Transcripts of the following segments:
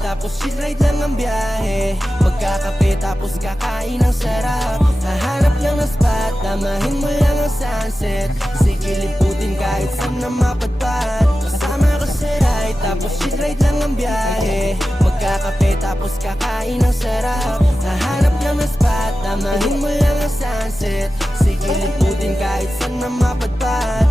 tapos chill ride lang ang biyahe. Magkakape tapos kakain ng sarap. Hahanap lang ng spot, damahin mo lang ang sunset. Sige liputin kahit saan na mapadpad. Kasama ko sa ride, tapos chill ride lang ang biyahe. Magkakape tapos kakain ng sarap. Hahanap lang ng spot, damahin mo lang ang sunset. Sige liputin kahit saan na mapadpad.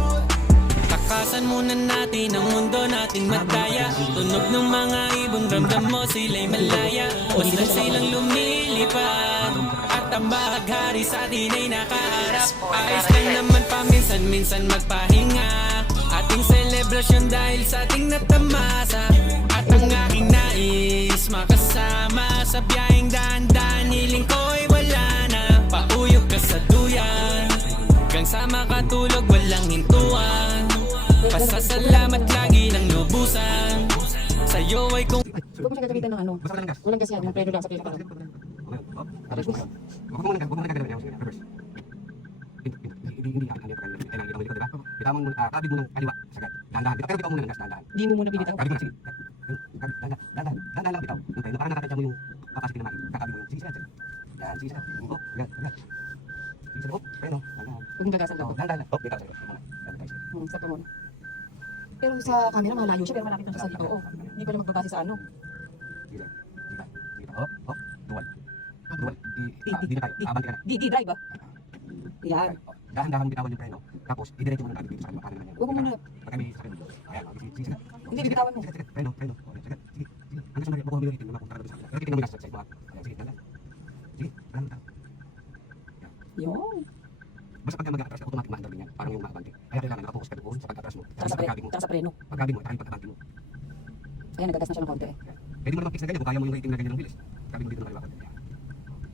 Takasan muna natin ang mundo natin madaya. Tunog ng mga ibon, ramdam mo sila'y malaya. O silang lumilipad at ang bahaghari sa atin ay nakaharap. Ayos lang naman paminsan-minsan magpahinga. Ating selebrasyon dahil sa ating natamasa. At ang aking nais makasama sa biyaheng daan-daan. Hiling ko ay wala na, pauyog ka sa duyan. Hanggang sa makatulog walang hintuan. Pasasalamat lagi ng lubusan. Sa'yo ay kung Huwag mo siya gagamitan ng ano. Walang gas yan, yung preno lang sa preno. Di mo muna binitaw. Huwag mong gagasan daw. Stop mo muna. Pero sa camera malayo siya, pero malapit lang siya sa dito. Oo. Hindi pala magbabase sa ano. Di drive ah. Yan. Dahan-dahan bitawan yung preno. Tapos, idiretso mo na dito sa kanan naman. Huwag mo muna. Pagkami sa kanan. Ayan, sige. Hindi, bibitawan mo. Sige. Preno. Sige. Hanggang sa makuha mo yung itim na mapunta ka doon sa kanila. Pero titignan mo yung nasa side mo. Ayan, sige. Dahan. Sige. Dahan. Yun. Basta pagka mag-atras ka, automatic maandar din yan. Parang yung makabante. Kaya kailangan nakapokus ka doon sa pag-atras mo. Tsaka sa preno. Pagkabing mo, tsaka yung pag-abante mo. Ayan, nagagas na siya ng konti eh. Pwede mo naman fix na ganyan kung kaya mo yung rating na ganyan ng bilis. Pagkabing mo dito na kaliwa konti.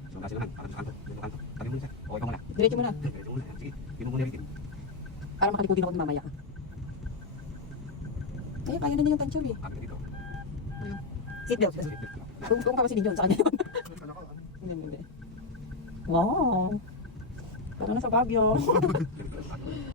So, base naman. Parang sa kanto. Doon sa kanto. Tabi mo siya. O, ikaw muna. Diretso mo na. Diretso muna. Sige. Hindi mo muna yung rating. Para makalikutin ako mamaya. Kaya na niya yung tansyon eh. Sabi na dito. Seatbelt. Kung ka kasi din yun sa kanya yun. Hindi. Wow. Parang nasa Baguio.